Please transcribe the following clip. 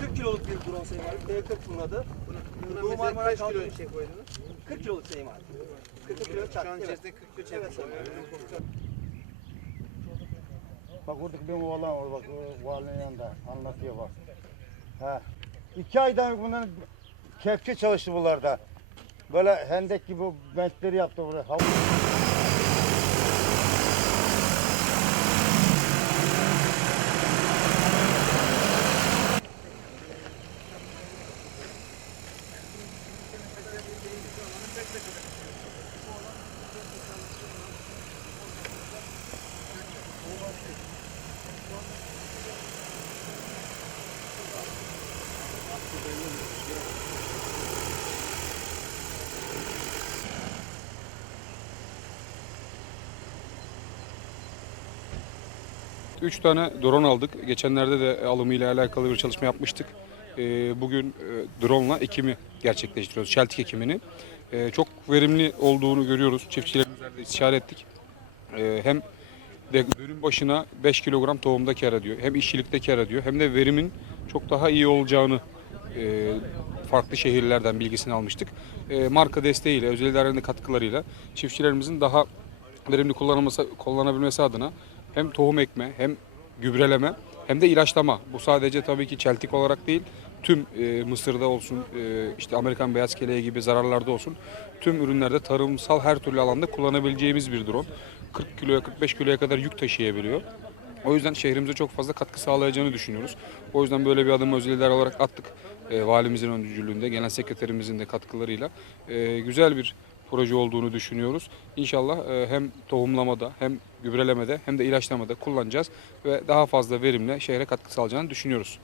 40 kiloluk bir bronz seymarı. D40 bunun adı. Doğu Marmara kaldırı. Kaç şey koydunuz? 40 kiloluk seymarı. 40 kilo çak. Şu an içerisinde 40 kilo çek. Bak oradaki benim oğlan orada bak. Oğlanın yanında. Anlatıyor bak. Ha. İki aydan bunların kepçe çalıştı buralarda. Böyle hendek gibi bentleri yaptı burada. Havuz. 3 tane drone aldık. Geçenlerde de alımıyla alakalı bir çalışma yapmıştık. Ee, bugün e, drone ile ekimi gerçekleştiriyoruz. Çeltik ekimini. Ee, çok verimli olduğunu görüyoruz. Çiftçilerimizle de istişare ettik. Ee, hem de bölüm başına 5 kilogram tohumda kar ediyor. Hem işçilikte kar ediyor. Hem de verimin çok daha iyi olacağını e, farklı şehirlerden bilgisini almıştık. Marka desteğiyle, özel katkılarıyla çiftçilerimizin daha verimli kullanılması, kullanabilmesi adına hem tohum ekme, hem gübreleme, hem de ilaçlama. Bu sadece tabii ki çeltik olarak değil, tüm e, mısırda olsun, e, işte Amerikan beyaz keleği gibi zararlarda olsun, tüm ürünlerde tarımsal her türlü alanda kullanabileceğimiz bir drone. 40 kiloya 45 kiloya kadar yük taşıyabiliyor. O yüzden şehrimize çok fazla katkı sağlayacağını düşünüyoruz. O yüzden böyle bir adımı özel olarak attık. E, valimizin öncülüğünde, genel sekreterimizin de katkılarıyla e, güzel bir proje olduğunu düşünüyoruz. İnşallah e, hem tohumlamada hem gübrelemede hem de ilaçlamada kullanacağız ve daha fazla verimle şehre katkı sağlayacağını düşünüyoruz.